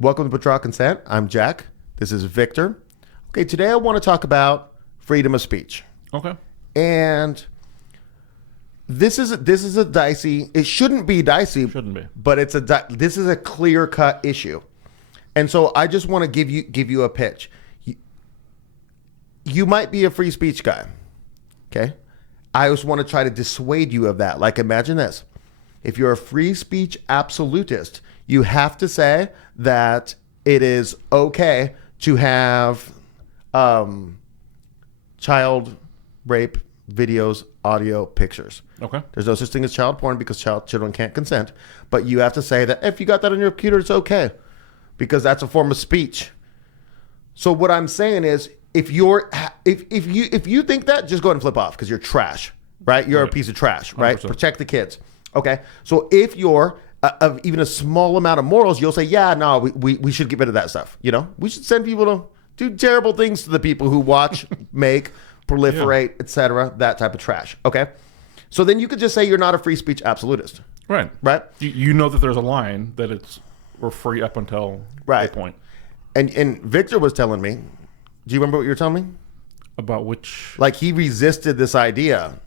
Welcome to Withdraw Consent. I'm Jack. This is Victor. Okay, today I want to talk about freedom of speech. Okay. And this is a dicey. It shouldn't be dicey. Shouldn't be. But this is a clear-cut issue. And so I just want to give you a pitch. You might be a free speech guy. Okay? I just want to try to dissuade you of that. Like, imagine this. If you're a free speech absolutist, you have to say that it is okay to have child rape videos, audio, pictures. Okay. There's no such thing as child porn because children can't consent. But you have to say that if you got that on your computer, it's okay because that's a form of speech. So what I'm saying is, if you think that, just go ahead and flip off because you're trash, right? You're a piece of trash, right? 100%. Protect the kids. Okay. So if you're of even a small amount of morals, you'll say, yeah, no, we should get rid of that stuff. You know, we should send people to do terrible things to the people who watch, make, proliferate, etc. That type of trash. Okay. So then you could just say you're not a free speech absolutist. Right. Right. You know that there's a line that we're free up until a point. And Victor was telling me, do you remember what you were telling me? About which? Like he resisted this idea.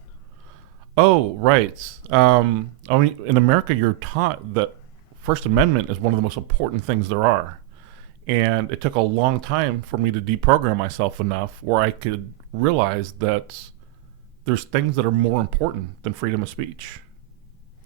Oh, right. I mean, in America, you're taught that First Amendment is one of the most important things there are. And it took a long time for me to deprogram myself enough where I could realize that there's things that are more important than freedom of speech.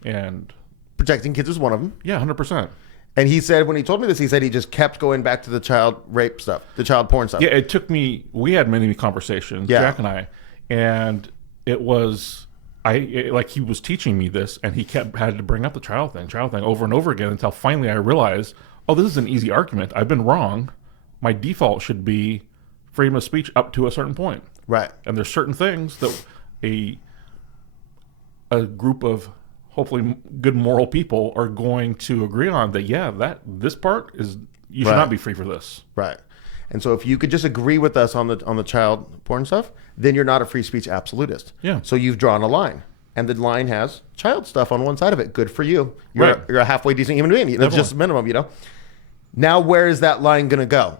And Protecting kids is one of them. yeah, 100%. And he said, when he told me this, he said he just kept going back to the child rape stuff, the child porn stuff. Yeah, it took me, we had many conversations, Yeah. Jack and I, and it was, like he was teaching me this and he had to bring up the child thing over and over again until finally I realized, oh, this is an easy argument. I've been wrong. My default should be freedom of speech up to a certain point. Right. And there's certain things that a group of hopefully good moral people are going to agree on that, yeah, this part is, you should Right. not be free for this. Right. And so if you could just agree with us on the child porn stuff, then you're not a free speech absolutist. Yeah. So you've drawn a line. And the line has child stuff on one side of it. Good for you. You're, Right. you're a halfway decent human being. That's just minimum, you know. Now where is that line going to go?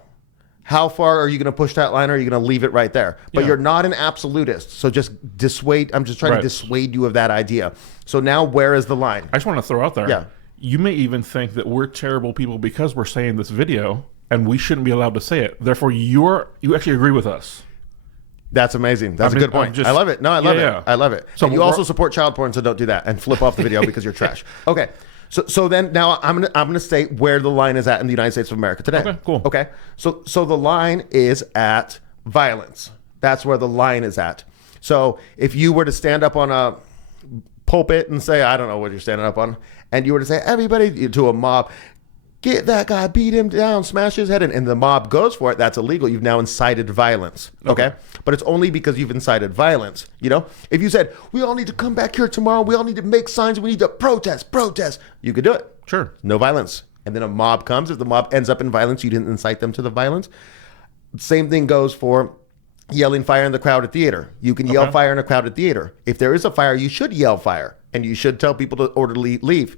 How far are you going to push that line, or are you going to leave it right there? But Yeah. you're not an absolutist. So just dissuade. I'm just trying to Right. dissuade you of that idea. So now where is the line? I just want to throw out there, Yeah. you may even think that we're terrible people because we're saying this video and we shouldn't be allowed to say it. Therefore, you actually agree with us. That's amazing. That's a good point. just- I love it. No, I love Yeah. it. I love it. So And you we're- also support child porn, so don't do that and flip off the video because you're trash. Okay. So then now I'm gonna state where the line is at in the United States of America today. Okay, cool. Okay. So the line is at violence. That's where the line is at. So if you were to stand up on a pulpit and say, I don't know what you're standing up on, and you were to say, everybody to a mob, get that guy, beat him down, smash his head in, and the mob goes for it, that's illegal. You've now incited violence. Okay? But it's only because you've incited violence. You know? If you said, we all need to come back here tomorrow, we all need to make signs, we need to protest, you could do it. Sure. No violence. And then a mob comes. If the mob ends up in violence, you didn't incite them to the violence. Same thing goes for yelling fire in the crowded theater. You can yell fire in a crowded theater. If there is a fire, you should yell fire. And you should tell people to orderly leave.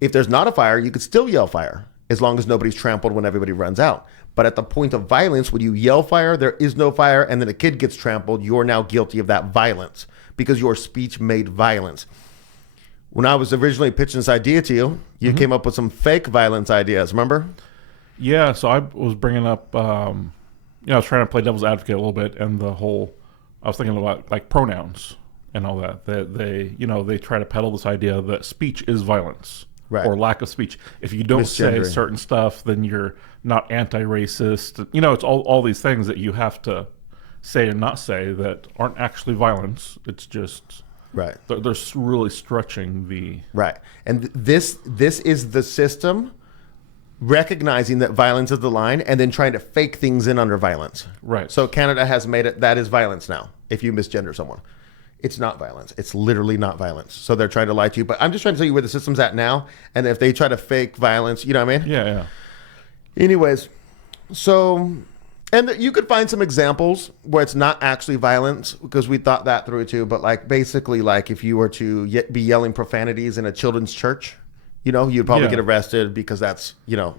If there's not a fire, you could still yell fire as long as nobody's trampled when everybody runs out. But at the point of violence, when you yell fire, there is no fire, and then a kid gets trampled, you're now guilty of that violence because your speech made violence. When I was originally pitching this idea to you, you came up with some fake violence ideas, remember? Yeah, so I was bringing up, I was trying to play devil's advocate a little bit, and I was thinking about like pronouns and all that. That they try to peddle this idea that speech is violence. Right. Or lack of speech. If you don't say Misgendering. certain stuff, then you're not anti-racist. You know, it's all these things that you have to say and not say that aren't actually violence. It's just Right. they're really stretching the Right. And this is the system recognizing that violence is the line and then trying to fake things in under violence. right. So Canada has made it that is violence now if you misgender someone. It's not violence. It's literally not violence. So they're trying to lie to you. But I'm just trying to tell you where the system's at now. And if they try to fake violence, you know what I mean? yeah. Anyways, so, and you could find some examples where it's not actually violence because we thought that through too. But like basically like if you were to be yelling profanities in a children's church, you know, you'd probably Yeah. get arrested because that's, you know,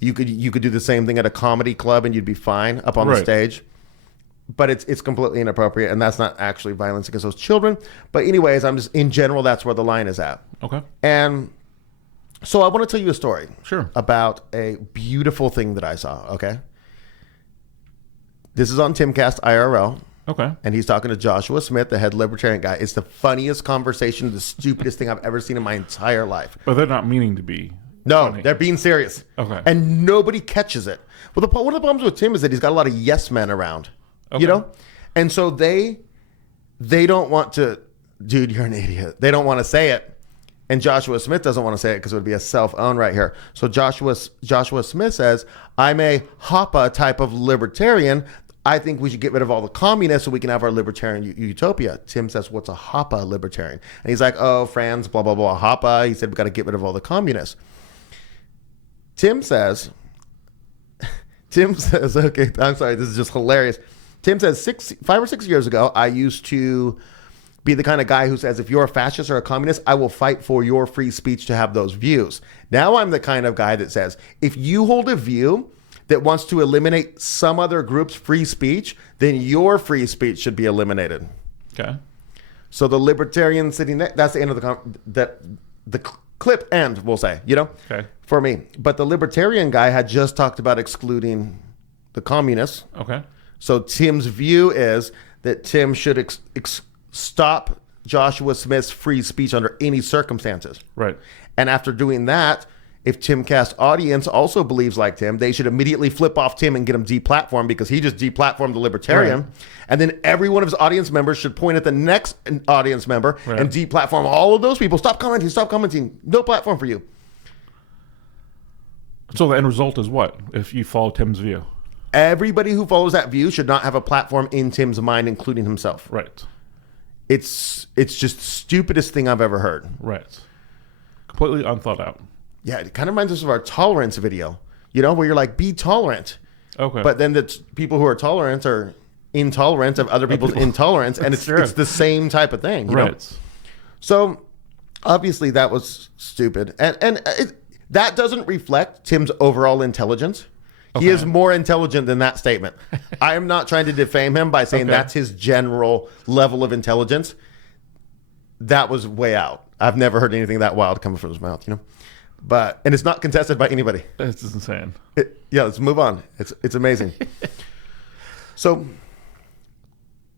You could do the same thing at a comedy club and you'd be fine up on the stage. But it's completely inappropriate, and that's not actually violence against those children. But anyways, I'm just, in general, that's where the line is at. Okay. And so I want to tell you a story. Sure. About a beautiful thing that I saw, okay? This is on Timcast IRL. Okay. And he's talking to Joshua Smith, the head libertarian guy. It's the funniest conversation, the stupidest thing I've ever seen in my entire life. But they're not meaning to be. No, funny. They're being serious. Okay. And nobody catches it. Well, one of the problems with Tim is that he's got a lot of yes men around. Okay. You know? And so they don't want to, dude, you're an idiot. They don't want to say it. And Joshua Smith doesn't want to say it because it would be a self-own right here. So Joshua Smith says, I'm a Hoppe type of libertarian. I think we should get rid of all the communists so we can have our libertarian utopia. Tim says, what's a Hoppe libertarian? And he's like, oh, Franz, blah, blah, blah, Hoppe. He said, we got to get rid of all the communists. Tim says, okay, I'm sorry, this is just hilarious. Tim says 5 or 6 years ago, I used to be the kind of guy who says, if you're a fascist or a communist, I will fight for your free speech to have those views. Now I'm the kind of guy that says, if you hold a view that wants to eliminate some other group's free speech, then your free speech should be eliminated. Okay. So the libertarian sitting next, that's the end of the clip end, we'll say, you know, okay, for me. But the libertarian guy had just talked about excluding the communists. Okay. So Tim's view is that Tim should stop Joshua Smith's free speech under any circumstances. Right. And after doing that, if Timcast audience also believes like Tim, they should immediately flip off Tim and get him deplatformed because he just deplatformed the libertarian. Right. And then every one of his audience members should point at the next audience member and deplatform all of those people. Stop commenting. No platform for you. So the end result is what if you follow Tim's view? Everybody who follows that view should not have a platform in Tim's mind, including himself. Right. It's just the stupidest thing I've ever heard. Right. Completely unthought out. Yeah, it kind of reminds us of our tolerance video, you know, where you're like, be tolerant. Okay. But then the people who are tolerant are intolerant of other people's intolerance, and it's the same type of thing, you know? So obviously that was stupid. And that doesn't reflect Tim's overall intelligence. Okay. He is more intelligent than that statement. I am not trying to defame him by saying that's his general level of intelligence. That was way out. I've never heard anything that wild coming from his mouth, you know? And it's not contested by anybody. It's insane. Let's move on. It's amazing. So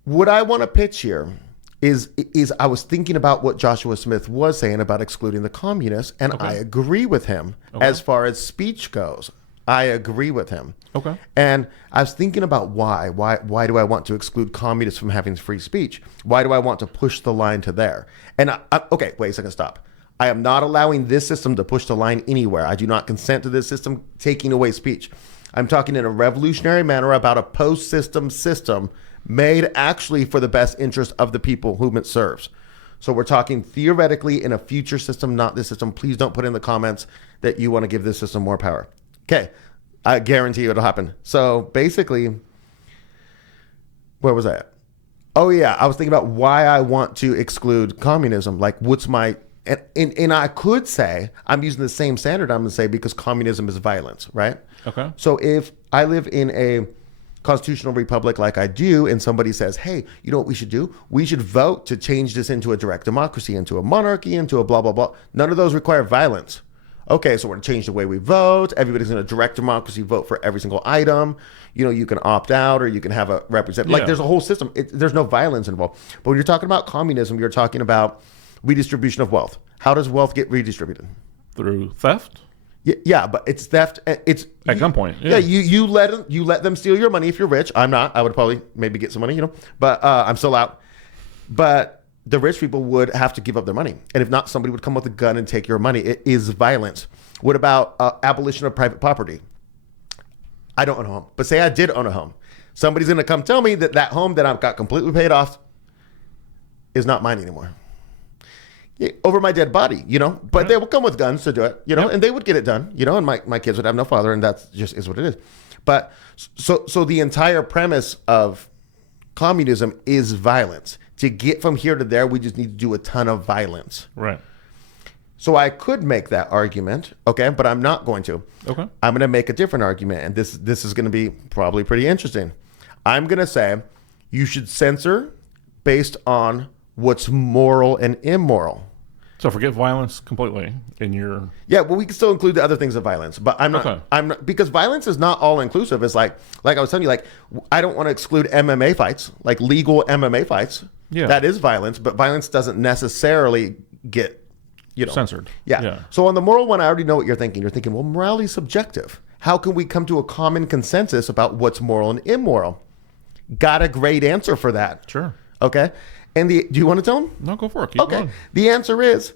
what I want to pitch here is I was thinking about what Joshua Smith was saying about excluding the communists, and I agree with him as far as speech goes. I agree with him. Okay. And I was thinking about why do I want to exclude communists from having free speech? Why do I want to push the line to there? And okay, wait a second, stop. I am not allowing this system to push the line anywhere. I do not consent to this system taking away speech. I'm talking in a revolutionary manner about a post-system system made actually for the best interest of the people whom it serves. So we're talking theoretically in a future system, not this system. Please don't put in the comments that you want to give this system more power. Okay, I guarantee you it'll happen. So basically, where was I at? Oh yeah, I was thinking about why I want to exclude communism. Like what's my... And I could say, I'm using the same standard, I'm going to say, because communism is violence, right? Okay. So if I live in a constitutional republic like I do, and somebody says, hey, you know what we should do? We should vote to change this into a direct democracy, into a monarchy, into a blah, blah, blah. None of those require violence. Okay, so we're going to change the way we vote. Everybody's in a direct democracy vote for every single item. You know, you can opt out or you can have a representative. Like there's a whole system. There's no violence involved. But when you're talking about communism, you're talking about redistribution of wealth. How does wealth get redistributed? Through theft? Yeah, but it's theft. It's at gunpoint. Yeah, you let them steal your money if you're rich. I'm not. I would probably maybe get some money, you know, but I'm still out. But the rich people would have to give up their money, and if not, somebody would come with a gun and take your money. It is violence. What about abolition of private property? I don't own a home, but say I did own a home. Somebody's going to come tell me that home that I've got completely paid off is not mine anymore. Over my dead body, you know, but they will come with guns to do it, you know, and they would get it done, you know, and my kids would have no father, and that's just is what it is. But so the entire premise of communism is violence. To get from here to there, we just need to do a ton of violence. Right. So I could make that argument, okay, but I'm not going to. Okay. I'm going to make a different argument, and this is going to be probably pretty interesting. I'm going to say you should censor based on what's moral and immoral. So forget violence completely in your... Yeah, well, we can still include the other things of violence, but I'm not. Okay. I'm not, because violence is not all inclusive. It's like I was telling you, like I don't want to exclude MMA fights, like legal MMA fights. Yeah. That is violence, but violence doesn't necessarily get, censored. Yeah. So on the moral one, I already know what you're thinking. You're thinking, well, morality is subjective. How can we come to a common consensus about what's moral and immoral? Got a great answer for that. Sure. Okay. And do you want to tell them? No, go for it. Keep going. The answer is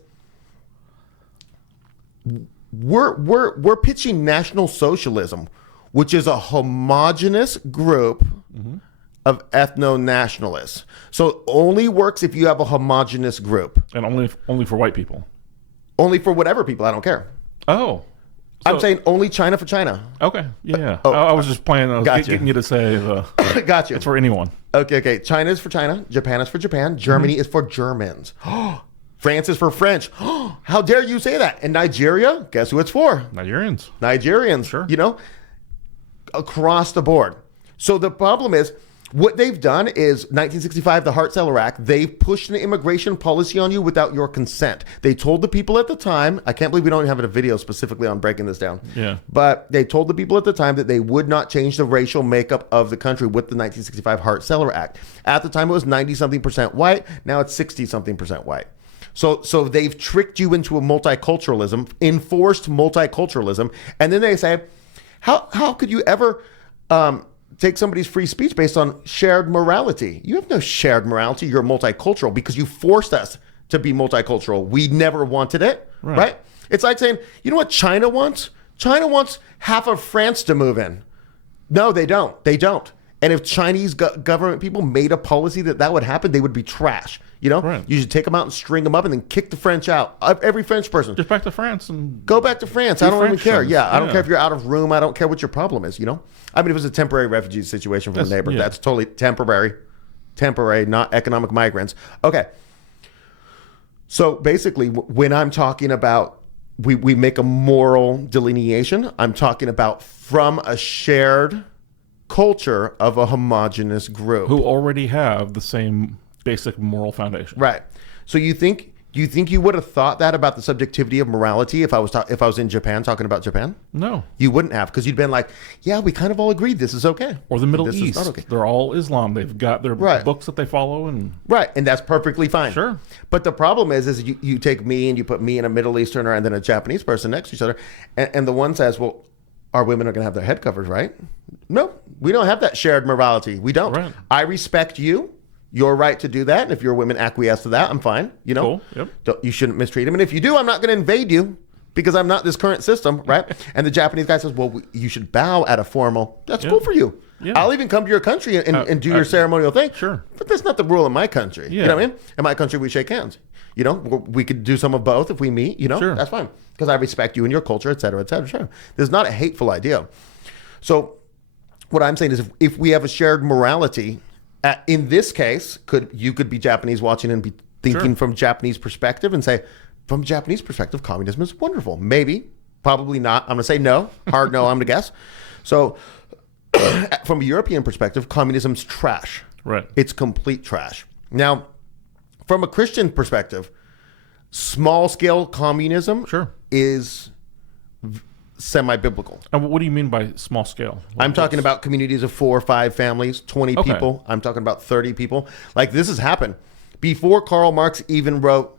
we're pitching National Socialism, which is a homogenous group of ethno-nationalists. So it only works if you have a homogenous group. And only for white people. Only for whatever people, I don't care. Oh. I'm saying only China for China. Okay. Yeah. I was just playing. I was getting you to say Got you. It's for anyone. Okay. China is for China. Japan is for Japan. Germany is for Germans. France is for French. How dare you say that? And Nigeria, guess who it's for? Nigerians. Sure. Across the board. So the problem is, what they've done is 1965, the Hart-Celler Act, they pushed an immigration policy on you without your consent. They told the people at the time, I can't believe we don't have a video specifically on breaking this down. Yeah. But they told the people at the time that they would not change the racial makeup of the country with the 1965 Hart-Celler Act. At the time, it was 90-something% white. Now it's 60-something% white. So they've tricked you into a multiculturalism, enforced multiculturalism, and then they say, how could you ever take somebody's free speech based on shared morality? You have no shared morality. You're multicultural because you forced us to be multicultural. We never wanted it, right? It's like saying, you know what China wants? China wants half of France to move in. No, they don't. They don't. And if Chinese government people made a policy that would happen, they would be trash. You should take them out and string them up and then kick the French out. Every French person. Just back to France and go back to France. I don't even care. Friends. I don't care if you're out of room. I don't care what your problem is. I mean, if it was a temporary refugee situation from a neighbor, that's totally temporary, not economic migrants. Okay. So basically, when I'm talking about we make a moral delineation, I'm talking about from a shared culture of a homogenous group who already have the same basic moral foundation. Right. So you think you would have thought that about the subjectivity of morality if I was in Japan talking about Japan? No. You wouldn't have, because you'd been like, yeah, we kind of all agreed this is okay. Or the Middle This East. is not okay. They're all Islam. They've got their books that they follow and that's perfectly fine. Sure. But the problem is you take me and you put me and a Middle Easterner and then a Japanese person next to each other, and the one says, well, our women are going to have their head covered, right? No, we don't have that shared morality. We don't. Right. I respect you. Your right to do that, and if your women acquiesce to that, I'm fine. Cool. Yep. You shouldn't mistreat them, and if you do, I'm not going to invade you because I'm not this current system, right? And the Japanese guy says, "Well, you should bow at a formal." That's cool for you. Yeah. I'll even come to your country and do your ceremonial thing. Sure. But that's not the rule in my country. Yeah. You know what I mean? In my country, we shake hands. We could do some of both if we meet. Sure. That's fine because I respect you and your culture, et cetera, et cetera. Sure. This is not a hateful idea. So, what I'm saying is, if we have a shared morality. In this case, you could be Japanese watching and be thinking from Japanese perspective and say, from Japanese perspective, communism is wonderful. Maybe, probably not. I'm going to say no. Hard no, I'm going to guess. So from a European perspective, communism's trash. Right. It's complete trash. Now, from a Christian perspective, small-scale communism is semi-biblical. And what do you mean by small scale? I'm talking about communities of 4 or 5 families, 20 people. I'm talking about 30 people. Like, this has happened before Karl Marx even wrote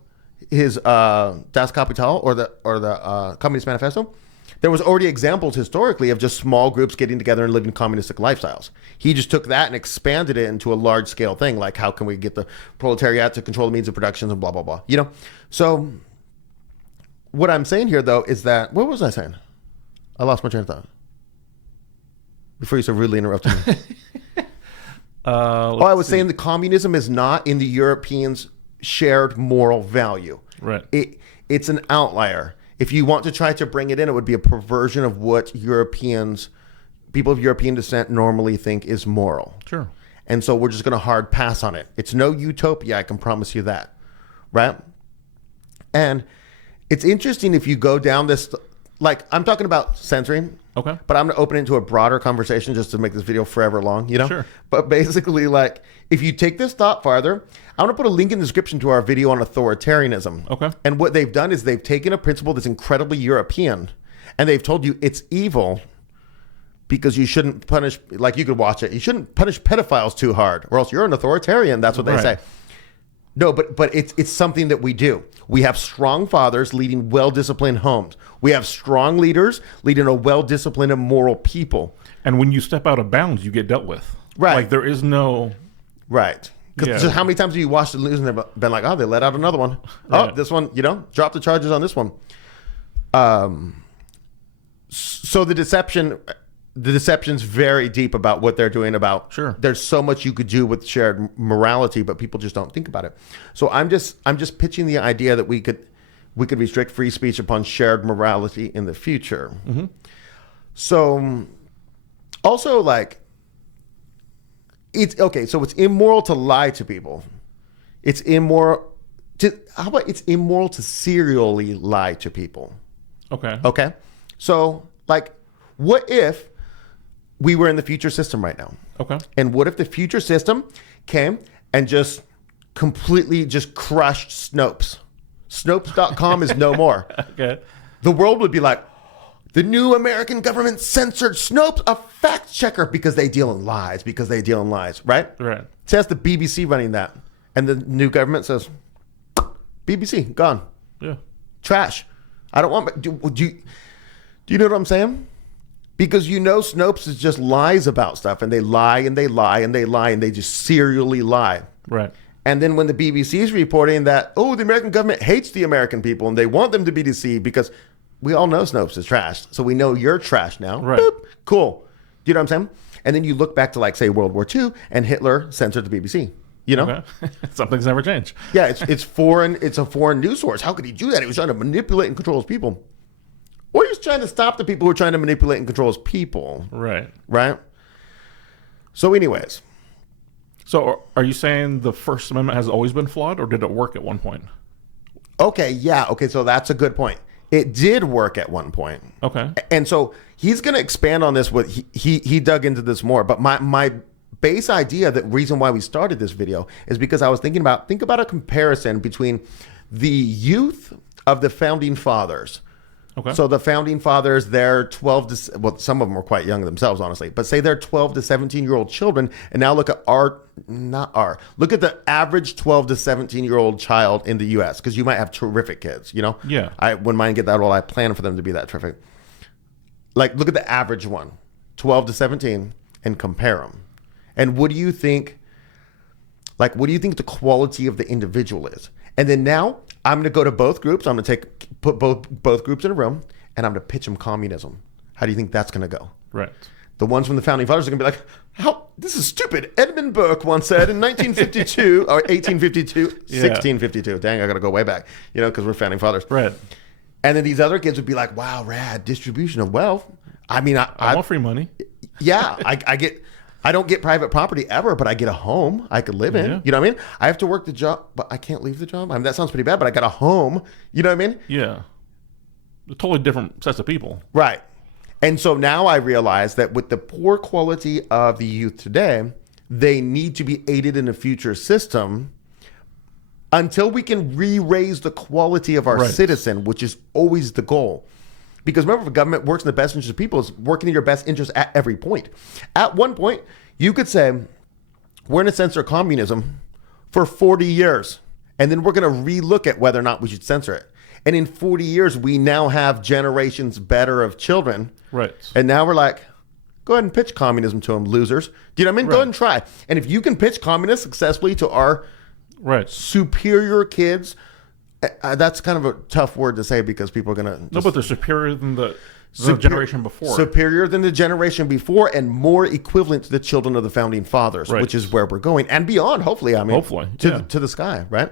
his Das Kapital or the Communist Manifesto. There was already examples historically of just small groups getting together and living communistic lifestyles. He just took that and expanded it into a large scale thing. Like, how can we get the proletariat to control the means of production and blah, blah, blah. So what I'm saying here, though, is that, what was I saying? I lost my train of thought before you so rudely interrupted me. I was saying the communism is not in the Europeans' shared moral value. Right. It's an outlier. If you want to try to bring it in, it would be a perversion of what people of European descent normally think is moral. Sure. And so we're just going to hard pass on it. It's no utopia, I can promise you that. Right? And It's interesting if you go down this, like I'm talking about censoring. Okay. But I'm going to open it into a broader conversation just to make this video forever long, you know? Sure. But basically, like, if you take this thought farther, I'm going to put a link in the description to our video on authoritarianism. Okay. And what they've done is they've taken a principle that's incredibly European, and they've told you it's evil because you shouldn't punish, like you could watch it, you shouldn't punish pedophiles too hard, or else you're an authoritarian. That's what they say. No, but it's something that we do. We have strong fathers leading well-disciplined homes. We have strong leaders leading a well-disciplined and moral people. And when you step out of bounds, you get dealt with. Right. Like there is no... Right. Because how many times have you watched the news and they've been like, oh, they let out another one. Right. Oh, this one, drop the charges on this one. So the deception's very deep about what they're doing about. Sure. There's so much you could do with shared morality, but people just don't think about it. So I'm just pitching the idea that we could restrict free speech upon shared morality in the future. Mm-hmm. So also like it's okay. So it's immoral to lie to people. It's immoral to, how about it's immoral to serially lie to people? Okay. Okay. So like, what if we were in the future system right now? Okay. And what if the future system came and just completely just crushed Snopes? Snopes.com is no more. Okay. The world would be like, the new American government censored Snopes, a fact checker, because they deal in lies, right? Right. So that's the BBC running that. And the new government says, BBC, gone. Yeah. Trash. I don't want, do you know what I'm saying? Because Snopes is just lies about stuff, and they lie and they lie and they lie and they just serially lie. Right. And then when the BBC is reporting that, the American government hates the American people and they want them to be deceived because we all know Snopes is trash. So we know you're trash now. Right. Boop. Cool. Do you know what I'm saying? And then you look back to like, say, World War II, and Hitler censored the BBC. You know? Okay. Something's never changed. Yeah, it's foreign. It's a foreign news source. How could he do that? He was trying to manipulate and control his people. Or he was trying to stop the people who are trying to manipulate and control his people. Right. Right? So anyways. So are you saying the First Amendment has always been flawed, or did it work at one point? Okay, yeah. Okay, so that's a good point. It did work at one point. Okay. And so he's going to expand on this. He dug into this more. But my base idea, the reason why we started this video, is because I was think about a comparison between the youth of the founding fathers. Okay. So the founding fathers, they're 12 to, well, some of them were quite young themselves, honestly, but say they're 12 to 17-year-old children. And now look at look at the average 12 to 17-year-old child in the U.S. because you might have terrific kids, Yeah. I wouldn't mind get that old. I plan for them to be that terrific. Like, look at the average one, 12 to 17, and compare them. And what do you think the quality of the individual is? And then now I'm going to go to both groups. I'm going to put both groups in a room, and I'm going to pitch them communism. How do you think that's going to go? Right. The ones from the founding fathers are going to be like, "How? This is stupid." Edmund Burke once said in 1952 or 1852, 1652. Dang, I got to go way back, because we're founding fathers. Right. And then these other kids would be like, "Wow, rad distribution of wealth." I mean, I want free money. Yeah, I don't get private property ever, but I get a home I could live in. Yeah. You know what I mean? I have to work the job, but I can't leave the job. I mean, that sounds pretty bad, but I got a home. You know what I mean? Yeah. A totally different sets of people. Right. And so now I realize that with the poor quality of the youth today, they need to be aided in a future system until we can re-raise the quality of our citizen, which is always the goal. Because remember, if the government works in the best interest of people, it's working in your best interest at every point. At one point, you could say, we're going to censor communism for 40 years, and then we're going to relook at whether or not we should censor it. And in 40 years, we now have generations better of children. Right. And now we're like, go ahead and pitch communism to them, losers. Do you know what I mean? Right. Go ahead and try. And if you can pitch communism successfully to our superior kids, that's kind of a tough word to say because people are going to... No, but they're superior than the generation before. Superior than the generation before and more equivalent to the children of the founding fathers, which is where we're going. And beyond, hopefully. I mean, to the sky, right?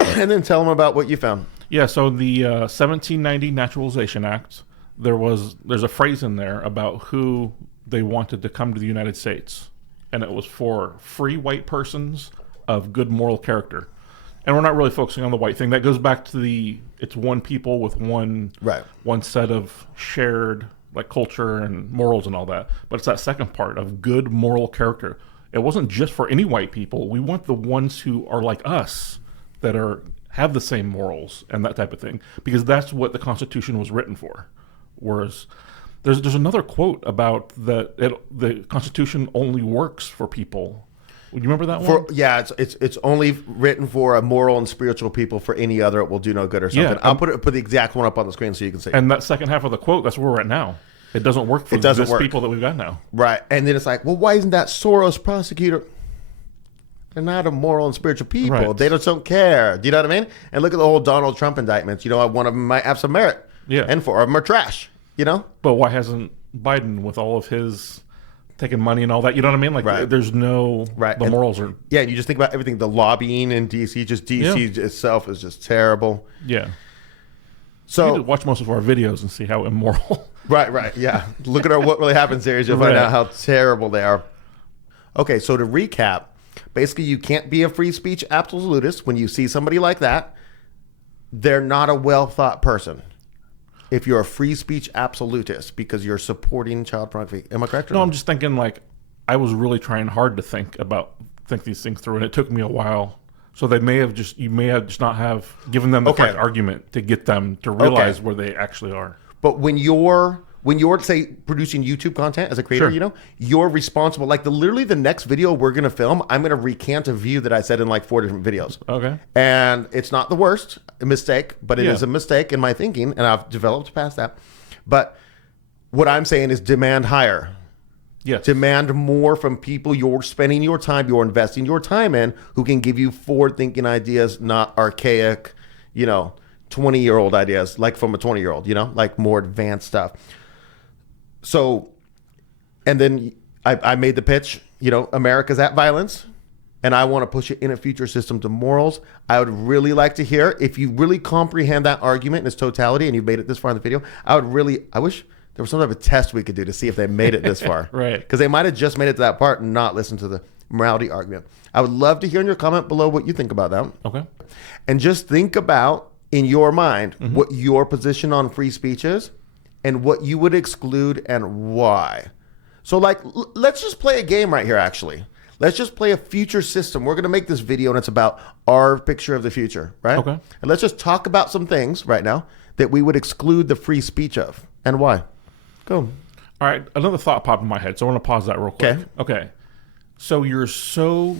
And then tell them about what you found. Yeah, so the 1790 Naturalization Act, there's a phrase in there about who they wanted to come to the United States. And it was for free white persons of good moral character. And we're not really focusing on the white thing. That goes back to it's one people with one set of shared like culture and morals and all that. But it's that second part of good moral character. It wasn't just for any white people. We want the ones who are like us, that have the same morals and that type of thing, because that's what the Constitution was written for. Whereas there's another quote about that the Constitution only works for people. You remember that one? Yeah, it's only written for a moral and spiritual people. For any other, it will do no good or something. Yeah, I'll put the exact one up on the screen so you can see. And that second half of the quote, that's where we're at now. It doesn't work for these people that we've got now. Right. And then it's like, well, why isn't that Soros prosecutor? They're not a moral and spiritual people. Right. They just don't care. Do you know what I mean? And look at the whole Donald Trump indictments. You know, one of them might have some merit. Yeah. And four of them are trash. You know? But why hasn't Biden, with all of his taking money and all that, you know what I mean? Like, there's no, the morals are. Yeah, you just think about everything, the lobbying in D.C., itself is just terrible. Yeah. So you need to watch most of our videos and see how immoral. Right, yeah. Look at our What Really Happened series, you'll find out how terrible they are. Okay, so to recap, basically you can't be a free speech absolutist. When you see somebody like that, they're not a well-thought person. If you're a free speech absolutist because you're supporting child pornography. Am I correct? No, I'm just thinking, like, I was really trying hard to think these things through, and it took me a while. So you may have just not have given them the correct argument to get them to realize where they actually are. But when you're say producing YouTube content as a creator, you know, you're responsible. Like literally the next video we're gonna film, I'm gonna recant a view that I said in like 4 different videos. Okay. And it's not the worst mistake, but it is a mistake in my thinking, and I've developed past that. But what I'm saying is demand higher. Yes. Demand more from people you're spending your time, you're investing your time in, who can give you forward-thinking ideas, not archaic, 20-year-old ideas, like from a 20-year-old, like more advanced stuff. So, and then I made the pitch, America's at violence, and I want to push it in a future system to morals. I would really like to hear, if you really comprehend that argument in its totality, and you've made it this far in the video, I wish there was some type of test we could do to see if they made it this far. Right. Because they might have just made it to that part and not listened to the morality argument. I would love to hear in your comment below what you think about that. Okay. And just think about, in your mind, what your position on free speech is and what you would exclude and why. So, like, let's just play a game right here, actually. Let's just play a future system. We're going to make this video, and it's about our picture of the future, right? Okay. And let's just talk about some things right now that we would exclude the free speech of and why. Go. All right. Another thought popped in my head, so I want to pause that real quick. Okay. So you're so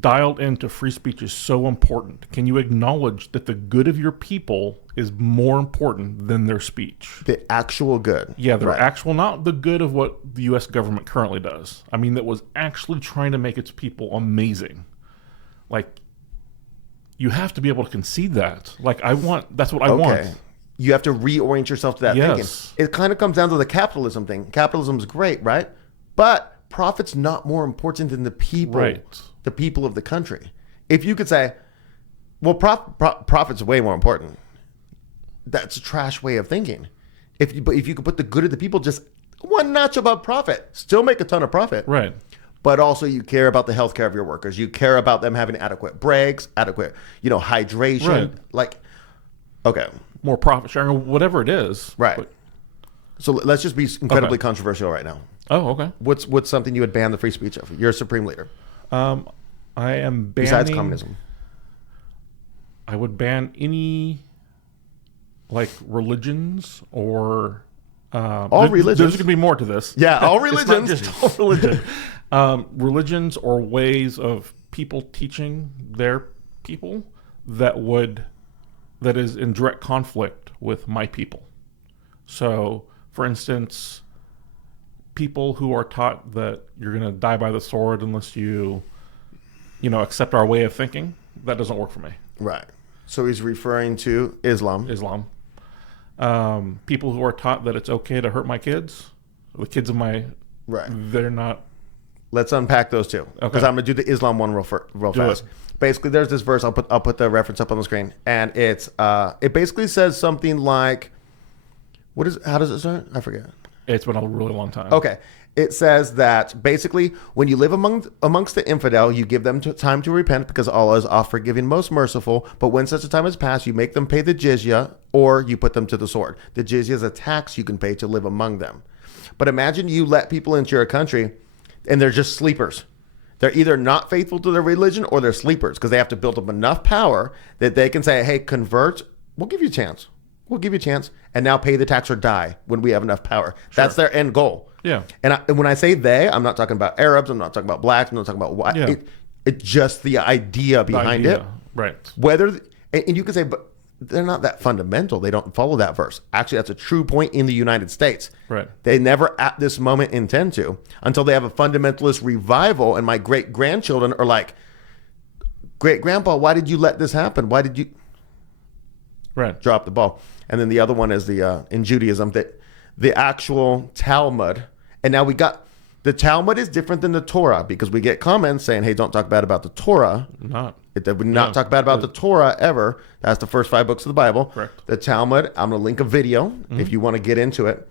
dialed into free speech is so important. Can you acknowledge that the good of your people is more important than their speech? The actual good. Yeah, their actual, not the good of what the U.S. government currently does. I mean, that was actually trying to make its people amazing. Like, you have to be able to concede that. Like, that's what I want. You have to reorient yourself to that thinking. It kind of comes down to the capitalism thing. Capitalism is great, right? But profit's not more important than the people, the people of the country. If you could say, well, profit's way more important. That's a trash way of thinking. But if you could put the good of the people just one notch above profit, still make a ton of profit. Right. But also you care about the health care of your workers. You care about them having adequate breaks, adequate, hydration. Right. Like, okay. More profit sharing or whatever it is. Right. So let's just be incredibly controversial right now. Oh, okay. What's something you would ban the free speech of? You're a supreme leader. I am banning... Besides communism. I would ban any, like, religions or... all religions. There's going to be more to this. Yeah, all religions. It's not just all religion. Religions or ways of people teaching their people that is in direct conflict with my people. So, for instance, people who are taught that you're going to die by the sword unless you accept our way of thinking, that doesn't work for me. Right. So he's referring to Islam. People who are taught that it's okay to hurt my kids, the kids of my... Right. They're not... Let's unpack those two. Because I'm going to do the Islam one real fast. Basically, there's this verse. I'll put the reference up on the screen, and it basically says something like, how does it start? I forget. It's been a really long time. Okay, it says that basically when you live amongst the infidel, you give them time to repent because Allah is oft forgiving, most merciful. But when such a time has passed, you make them pay the jizya or you put them to the sword. The jizya is a tax you can pay to live among them. But imagine you let people into your country and they're just sleepers. They're either not faithful to their religion or they're sleepers because they have to build up enough power that they can say, hey, convert, we'll give you a chance. We'll give you a chance and now pay the tax or die when we have enough power. Sure. That's their end goal. Yeah. And when I say they, I'm not talking about Arabs. I'm not talking about blacks. I'm not talking about white. Yeah. It's just the idea behind it. Right. Whether, and you can say, but they're not that fundamental. They don't follow that verse. Actually, that's a true point in the United States. Right. They never at this moment intend to until they have a fundamentalist revival. And my great-grandchildren are like, great-grandpa, why did you let this happen? Why did you drop the ball? And then the other one is in Judaism, that the actual Talmud. And now the Talmud is different than the Torah because we get comments saying, hey, don't talk bad about the Torah. Would not talk bad about the Torah ever. That's the first 5 books of the Bible. Correct. The Talmud, I'm going to link a video if you want to get into it,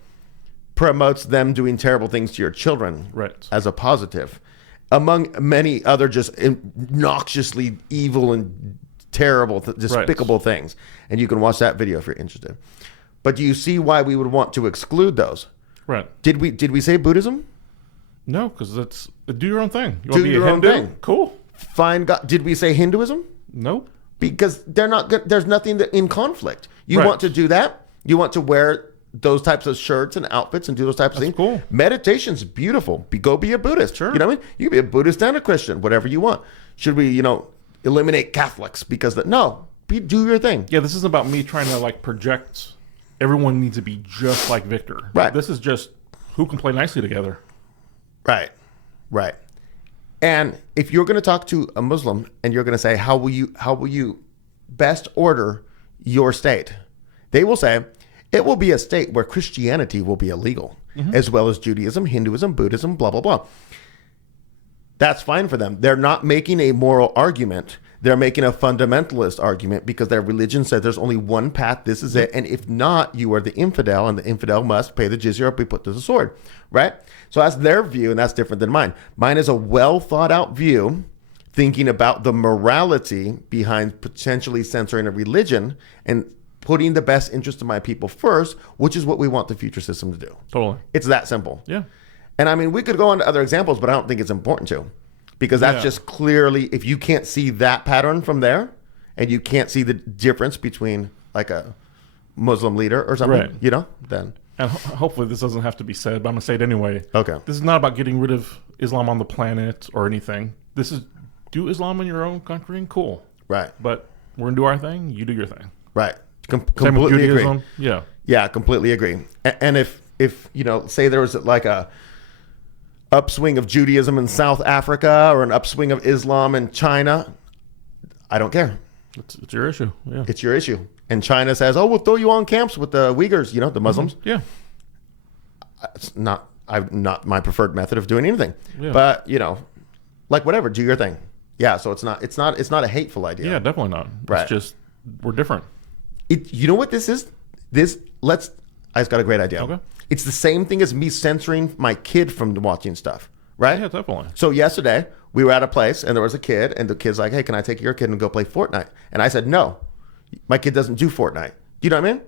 promotes them doing terrible things to your children as a positive, among many other just obnoxiously evil and terrible, despicable things. And you can watch that video if you're interested. But do you see why we would want to exclude those? Right. Did we say Buddhism? No, because that's do your own thing. You do your own thing. Cool. Fine. God. Did we say Hinduism? Nope. Because they're not good. There's nothing in conflict. You want to do that. You want to wear those types of shirts and outfits and do those types of things. Cool. Meditation's beautiful. Go be a Buddhist. Sure. You know what I mean? You can be a Buddhist and a Christian, whatever you want. Should we, eliminate Catholics because do your thing. Yeah, this isn't about me trying to project. Everyone needs to be just like Victor. Right. This is just who can play nicely together. Right. And if you're going to talk to a Muslim and you're going to say, how will you best order your state? They will say, it will be a state where Christianity will be illegal, as well as Judaism, Hinduism, Buddhism, blah, blah, blah. That's fine for them. They're not making a moral argument. They're making a fundamentalist argument because their religion said there's only one path. This is it. And if not, you are the infidel, and the infidel must pay the jizya or be put to the sword. Right? So that's their view, and that's different than mine. Mine is a well thought out view, thinking about the morality behind potentially censoring a religion and putting the best interest of my people first, which is what we want the future system to do. Totally. It's that simple. Yeah. And I mean, we could go on to other examples, but I don't think it's important to. Because that's just clearly, if you can't see that pattern from there, and you can't see the difference between like a Muslim leader or something, then. And hopefully this doesn't have to be said, but I'm going to say it anyway. Okay. This is not about getting rid of Islam on the planet or anything. This is do Islam in your own country and cool. Right. But we're going to do our thing, you do your thing. Right. Completely agree. Yeah. Yeah, completely agree. And if say there was like a upswing of Judaism in South Africa or an upswing of Islam in China, I don't care. It's your issue. Yeah. It's your issue. And China says, "Oh, we'll throw you on camps with the Uyghurs, the Muslims." Yeah. It's not my preferred method of doing anything. Yeah. But, whatever, do your thing. Yeah, so it's not a hateful idea. Yeah, definitely not. Right. It's just we're different. You know what this is? I just got a great idea. Okay. It's the same thing as me censoring my kid from watching stuff, right? Yeah, definitely. So yesterday, we were at a place, and there was a kid, and the kid's like, hey, can I take your kid and go play Fortnite? And I said, no, my kid doesn't do Fortnite. Do you know what I mean?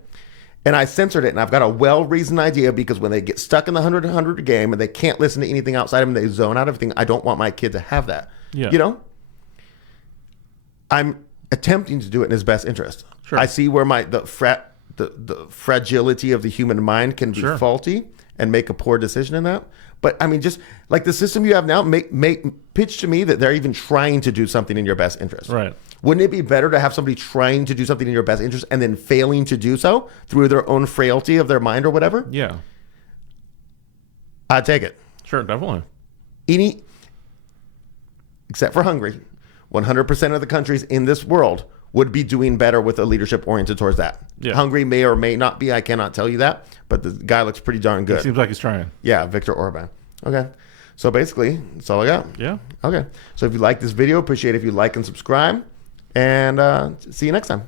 And I censored it, and I've got a well-reasoned idea because when they get stuck in the 100 game and they can't listen to anything outside of them, they zone out everything. I don't want my kid to have that. Yeah. I'm attempting to do it in his best interest. Sure. I see where the fragility of the human mind can be faulty and make a poor decision in that. But I mean, just like the system you have now, pitch to me that they're even trying to do something in your best interest. Right. Wouldn't it be better to have somebody trying to do something in your best interest and then failing to do so through their own frailty of their mind or whatever? Yeah. I'd take it. Sure, definitely. Except for Hungary, 100% of the countries in this world would be doing better with a leadership oriented towards that. Yeah. Hungary may or may not be. I cannot tell you that. But the guy looks pretty darn good. It seems like he's trying. Yeah, Viktor Orban. Okay. So basically, that's all I got. Yeah. Okay. So if you like this video, appreciate it if you like and subscribe. And see you next time.